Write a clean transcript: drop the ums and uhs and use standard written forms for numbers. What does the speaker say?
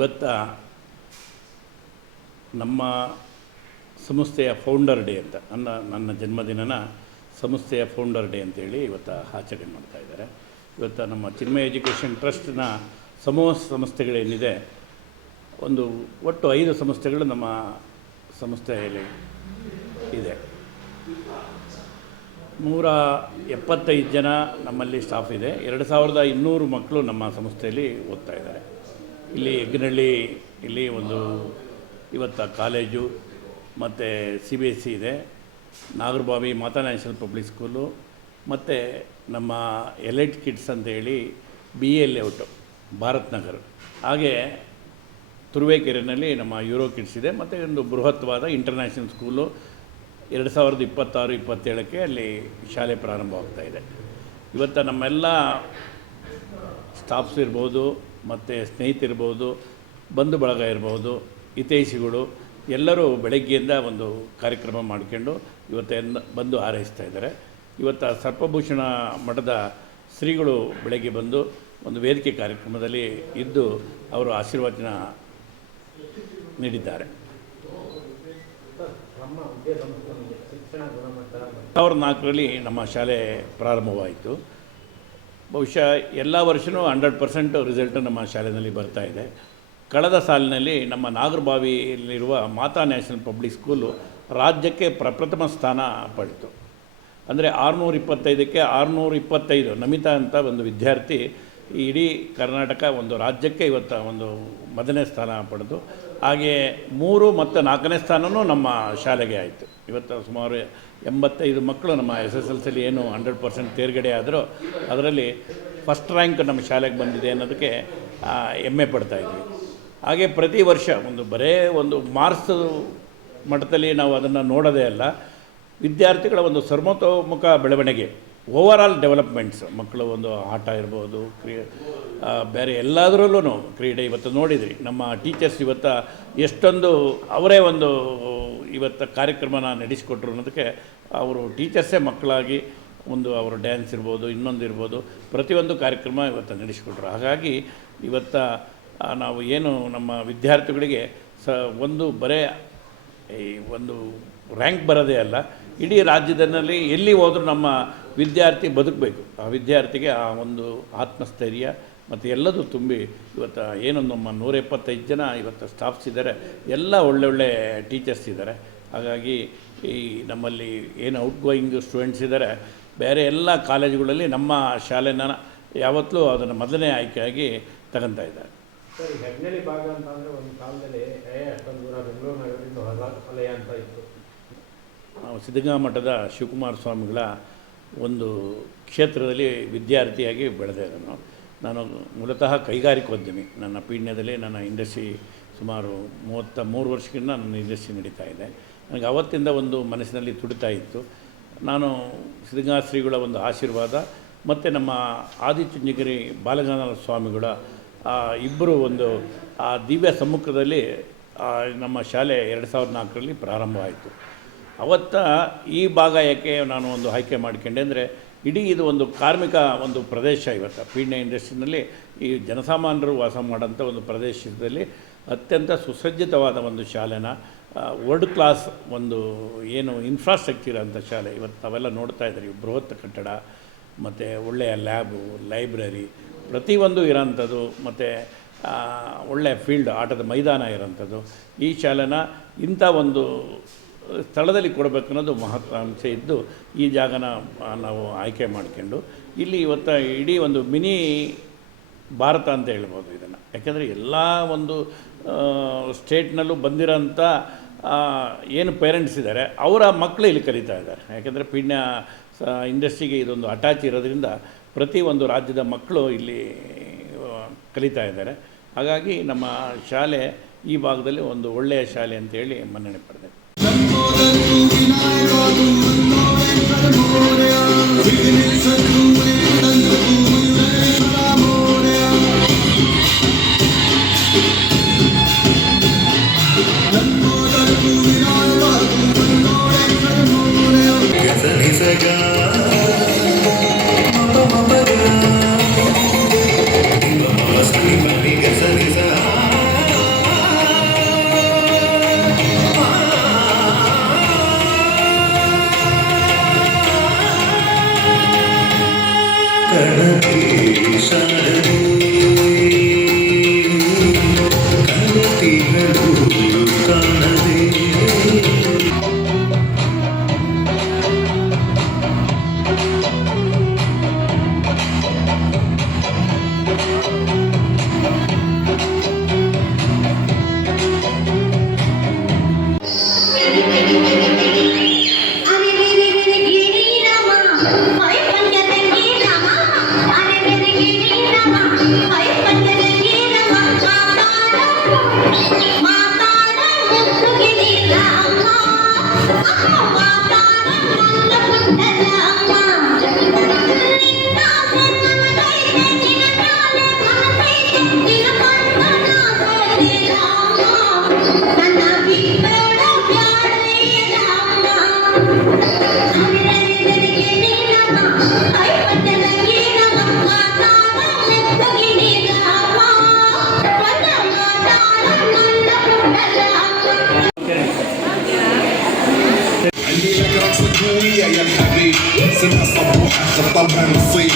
ಇವತ್ತ ನಮ್ಮ ಸಂಸ್ಥೆಯ ಫೌಂಡರ್ ಡೇ ಅಂತ ನನ್ನ ಜನ್ಮದಿನನ ಸಂಸ್ಥೆಯ ಫೌಂಡರ್ ಡೇ ಅಂತೇಳಿ ಇವತ್ತು ಆಚರಣೆ ಮಾಡ್ತಾಯಿದ್ದಾರೆ. ಇವತ್ತು ನಮ್ಮ ಚಿನ್ಮಯ ಎಜುಕೇಷನ್ ಟ್ರಸ್ಟ್ನ ಸಮೂಹ ಸಂಸ್ಥೆಗಳೇನಿದೆ, ಒಂದು ಒಟ್ಟು 5 ಸಂಸ್ಥೆಗಳು ನಮ್ಮ ಸಂಸ್ಥೆಯಲ್ಲಿ ಇದೆ. 175 ಜನ ನಮ್ಮಲ್ಲಿ ಸ್ಟಾಫ್ ಇದೆ. 2200 ಮಕ್ಕಳು ನಮ್ಮ ಸಂಸ್ಥೆಯಲ್ಲಿ ಓದ್ತಾ ಇದ್ದಾರೆ. ಇಲ್ಲಿ ಹೆಗ್ಗನಹಳ್ಳಿ ಇಲ್ಲಿ ಒಂದು ಇವತ್ತು ಕಾಲೇಜು ಮತ್ತು CBSE ಇದೆ, ನಾಗರಬಾವಿ ಮಾತಾ ನ್ಯಾಷನಲ್ ಪಬ್ಲಿಕ್ ಸ್ಕೂಲು, ಮತ್ತು ನಮ್ಮ ಎಲೈಟ್ ಕಿಡ್ಸ್ ಅಂತೇಳಿ BA ಲೇಔಟು ಭಾರತ್ ನಗರ್, ಹಾಗೆ ತುರುವೇಕೆರೆಯಲ್ಲಿ ನಮ್ಮ ಯೂರೋ ಕಿಡ್ಸ್ ಇದೆ, ಮತ್ತು ಒಂದು ಬೃಹತ್ವಾದ ಇಂಟರ್ನ್ಯಾಷನಲ್ ಸ್ಕೂಲು 2026-27ಕ್ಕೆ ಅಲ್ಲಿ ಶಾಲೆ ಪ್ರಾರಂಭವಾಗ್ತಾ ಇದೆ. ಇವತ್ತು ನಮ್ಮೆಲ್ಲ ಸ್ಟಾಫ್ಸ್ ಇರ್ಬೋದು, ಮತ್ತು ಸ್ನೇಹಿತರಿರ್ಬೋದು, ಬಂಧು ಬಳಗ ಇರ್ಬೋದು, ಹಿತೈಷಿಗಳು ಎಲ್ಲರೂ ಬೆಳಗ್ಗೆಯಿಂದ ಒಂದು ಕಾರ್ಯಕ್ರಮ ಮಾಡ್ಕೊಂಡು ಇವತ್ತು ಬಂದು ಹಾರೈಸ್ತಾ ಇದ್ದಾರೆ. ಇವತ್ತು ಸರ್ಪಭೂಷಣ ಮಠದ ಶ್ರೀಗಳು ಬೆಳಗ್ಗೆ ಬಂದು ಒಂದು ವೇದಿಕೆ ಕಾರ್ಯಕ್ರಮದಲ್ಲಿ ಇದ್ದು ಅವರು ಆಶೀರ್ವಚನ ನೀಡಿದ್ದಾರೆ. 2004ರಲ್ಲಿ ನಮ್ಮ ಶಾಲೆ ಪ್ರಾರಂಭವಾಯಿತು. ಬಹುಶಃ ಎಲ್ಲ ವರ್ಷವೂ 100% ರಿಸಲ್ಟು ನಮ್ಮ ಶಾಲೆಯಲ್ಲಿ ಬರ್ತಾ ಇದೆ. ಕಳೆದ ಸಾಲಿನಲ್ಲಿ ನಮ್ಮ ನಾಗರಬಾವಿಯಲ್ಲಿರುವ ಮಾತಾ ನ್ಯಾಷನಲ್ ಪಬ್ಲಿಕ್ ಸ್ಕೂಲು ರಾಜ್ಯಕ್ಕೆ ಪ್ರಪ್ರಥಮ ಸ್ಥಾನ ಪಡೆಯಿತು. ಅಂದರೆ 625ಕ್ಕೆ 625 ನಮಿತಾ ಅಂತ ಒಂದು ವಿದ್ಯಾರ್ಥಿ ಇಡೀ ಕರ್ನಾಟಕ ಒಂದು ರಾಜ್ಯಕ್ಕೆ ಇವತ್ತು ಒಂದು ಮೊದಲನೇ ಸ್ಥಾನ ಪಡೆದು, ಹಾಗೆ 3 ಮತ್ತು 4ನೇ ಸ್ಥಾನವೂ ನಮ್ಮ ಶಾಲೆಗೆ ಆಯಿತು. ಇವತ್ತು ಸುಮಾರು 85 ಮಕ್ಕಳು ನಮ್ಮ SSLCಲಿ ಏನು 100% ತೇರ್ಗಡೆ ಆದರೂ ಅದರಲ್ಲಿ ಫಸ್ಟ್ ರ್ಯಾಂಕ್ ನಮ್ಮ ಶಾಲೆಗೆ ಬಂದಿದೆ ಅನ್ನೋದಕ್ಕೆ ಹೆಮ್ಮೆ ಪಡ್ತಾಯಿದ್ವಿ. ಹಾಗೆ ಪ್ರತಿ ವರ್ಷ ಬರೇ ಒಂದು ಮಾರ್ಕ್ಸ್ ಮಟ್ಟದಲ್ಲಿ ನಾವು ಅದನ್ನು ನೋಡೋದೇ ಅಲ್ಲ, ವಿದ್ಯಾರ್ಥಿಗಳ ಒಂದು ಸರ್ವತೋಮುಖ ಬೆಳವಣಿಗೆ, ಓವರಾಲ್ ಡೆವಲಪ್ಮೆಂಟ್ಸ್, ಮಕ್ಕಳು ಒಂದು ಆಟ ಇರ್ಬೋದು, ಬೇರೆ ಎಲ್ಲದರಲ್ಲೂ ಕ್ರೀಡೆ. ಇವತ್ತು ನೋಡಿದ್ರಿ ನಮ್ಮ ಟೀಚರ್ಸ್ ಇವತ್ತು ಎಷ್ಟೊಂದು ಅವರೇ ಇವತ್ತು ಕಾರ್ಯಕ್ರಮನ ನಡೆಸಿಕೊಟ್ರು ಅನ್ನೋದಕ್ಕೆ ಅವರು ಟೀಚರ್ಸೇ ಮಕ್ಕಳಾಗಿ ಅವರು ಡ್ಯಾನ್ಸ್ ಇರ್ಬೋದು, ಇನ್ನೊಂದು ಇರ್ಬೋದು, ಪ್ರತಿಯೊಂದು ಕಾರ್ಯಕ್ರಮ ಇವತ್ತು ನಡೆಸಿಕೊಟ್ರು. ಹಾಗಾಗಿ ಇವತ್ತು ನಾವು ಏನು ನಮ್ಮ ವಿದ್ಯಾರ್ಥಿಗಳಿಗೆ ಬರೇ ಒಂದು ರ್ಯಾಂಕ್ ಬರೋದೇ ಅಲ್ಲ, ಇಡೀ ರಾಜ್ಯದಲ್ಲಿ ಎಲ್ಲಿ ಹೋದರೂ ನಮ್ಮ ವಿದ್ಯಾರ್ಥಿ ಬದುಕಬೇಕು. ಆ ವಿದ್ಯಾರ್ಥಿಗೆ ಆ ಒಂದು ಆತ್ಮಸ್ಥೈರ್ಯ ಮತ್ತು ಎಲ್ಲದೂ ತುಂಬಿ ಇವತ್ತು ಏನು ನಮ್ಮ 175 ಜನ ಇವತ್ತು ಸ್ಟಾಫ್ಸ್ ಇದ್ದಾರೆ, ಎಲ್ಲ ಒಳ್ಳೊಳ್ಳೆ ಟೀಚರ್ಸ್ ಇದ್ದಾರೆ. ಹಾಗಾಗಿ ಈ ನಮ್ಮಲ್ಲಿ ಏನು ಔಟ್ಗೋಯಿಂಗ್ ಸ್ಟೂಡೆಂಟ್ಸ್ ಇದ್ದಾರೆ, ಬೇರೆ ಎಲ್ಲ ಕಾಲೇಜುಗಳಲ್ಲಿ ನಮ್ಮ ಶಾಲೆನ ಯಾವತ್ತೂ ಅದನ್ನು ಮೊದಲನೇ ಆಯ್ಕೆಯಾಗಿ ತಗೊತಾ ಇದ್ದಾರೆ. ಸರ್, ಹೆಗ್ನಳ್ಳಿ ಭಾಗ ಅಂತಂದರೆ ಒಂದು ಕಾಲದಲ್ಲಿ ಅಷ್ಟೊಂದು ದೂರ ಬೆಂಗಳೂರು ನಗರದಿಂದ ಹೊರವಲಯ ಅಂತ ಇತ್ತು. ನಾವು ಸಿದ್ಧಗಂಗಾ ಮಠದ ಶಿವಕುಮಾರ ಸ್ವಾಮಿಗಳ ಒಂದು ಕ್ಷೇತ್ರದಲ್ಲಿ ವಿದ್ಯಾರ್ಥಿಯಾಗಿ ಬೆಳೆದೆ. ನಾನು ಮೂಲತಃ ಕೈಗಾರಿಕೋದ್ಯಮಿ. ನನ್ನ ಪೀಣ್ಯದಲ್ಲಿ ನನ್ನ ಇಂಡಸ್ಟ್ರಿ ಸುಮಾರು 33 ವರ್ಷದಿಂದ ನನ್ನ ಇಂಡಸ್ಟ್ರಿ ನಡೀತಾ ಇದೆ. ನನಗೆ ಅವತ್ತಿಂದ ಒಂದು ಮನಸ್ಸಿನಲ್ಲಿ ತುಡಿತಾ ಇತ್ತು. ನಾನು ಸಿದ್ಧಗಂಗಾ ಶ್ರೀಗಳ ಒಂದು ಆಶೀರ್ವಾದ ಮತ್ತು ನಮ್ಮ ಆದಿಚುಂಚನಗಿರಿ ಬಾಲಗಂಗಾಧರ ಸ್ವಾಮಿಗಳ ಇಬ್ಬರು ಆ ದಿವ್ಯ ಸಮ್ಮುಖದಲ್ಲಿ ನಮ್ಮ ಶಾಲೆ 2004ರಲ್ಲಿ ಪ್ರಾರಂಭವಾಯಿತು. ಅವತ್ತು ಈ ಭಾಗ ಯಾಕೆ ನಾನು ಆಯ್ಕೆ ಮಾಡ್ಕೊಂಡೆ ಅಂದರೆ, ಇಡೀ ಇದು ಒಂದು ಕಾರ್ಮಿಕ ಪ್ರದೇಶ. ಇವತ್ತು ಪೀಣ್ಯ ಇಂಡಸ್ಟ್ರಿನಲ್ಲಿ ಈ ಜನಸಾಮಾನ್ಯರು ವಾಸ ಮಾಡೋಂಥ ಒಂದು ಪ್ರದೇಶದಲ್ಲಿ ಅತ್ಯಂತ ಸುಸಜ್ಜಿತವಾದ ಒಂದು ಶಾಲೆನ, ವರ್ಲ್ಡ್ ಕ್ಲಾಸ್ ಏನು ಇನ್ಫ್ರಾಸ್ಟ್ರಕ್ಚರ್ ಅಂತ ಶಾಲೆ ಇವತ್ತು ತಾವೆಲ್ಲ ನೋಡ್ತಾ ಇದ್ದೀರಿ. ಬೃಹತ್ ಕಟ್ಟಡ ಮತ್ತು ಒಳ್ಳೆಯ ಲ್ಯಾಬು, ಲೈಬ್ರರಿ ಪ್ರತಿಯೊಂದು ಇರೋಂಥದ್ದು, ಮತ್ತು ಒಳ್ಳೆಯ ಫೀಲ್ಡ್, ಆಟದ ಮೈದಾನ ಇರೋಂಥದ್ದು. ಈ ಶಾಲೆನ ಇಂಥ ಒಂದು ಸ್ಥಳದಲ್ಲಿ ಕೊಡಬೇಕು ಅನ್ನೋದು ಮಹತ್ವಾಂಶ ಇದ್ದು ಈ ಜಾಗನ ನಾವು ಆಯ್ಕೆ ಮಾಡ್ಕೊಂಡು ಇಲ್ಲಿ ಇವತ್ತು ಇಡೀ ಒಂದು ಮಿನಿ ಭಾರತ ಅಂತ ಹೇಳ್ಬೋದು ಇದನ್ನು. ಯಾಕೆಂದರೆ ಎಲ್ಲ ಸ್ಟೇಟ್ನಲ್ಲೂ ಬಂದಿರೋಂಥ ಏನು ಪೇರೆಂಟ್ಸ್ ಇದ್ದಾರೆ ಅವರ ಮಕ್ಕಳು ಇಲ್ಲಿ ಕಲಿತಾ ಇದ್ದಾರೆ. ಯಾಕೆಂದರೆ ಪೀಣ್ಯ ಇಂಡಸ್ಟ್ರಿಗೆ ಇದೊಂದು ಅಟ್ಯಾಚ್ ಇರೋದ್ರಿಂದ ಪ್ರತಿ ರಾಜ್ಯದ ಮಕ್ಕಳು ಇಲ್ಲಿ ಕಲಿತಾ ಇದ್ದಾರೆ. ಹಾಗಾಗಿ ನಮ್ಮ ಶಾಲೆ ಈ ಭಾಗದಲ್ಲಿ ಒಳ್ಳೆಯ ಶಾಲೆ ಅಂತೇಳಿ ಮನ್ನಣೆ ಪಡೆದೆ. ಶಾರದೆ ಕನತಿಗಳು ಕಾಣದೆ عندي لك رقصة قوية يا الحبيب سمع صبوحة خطبها نصيب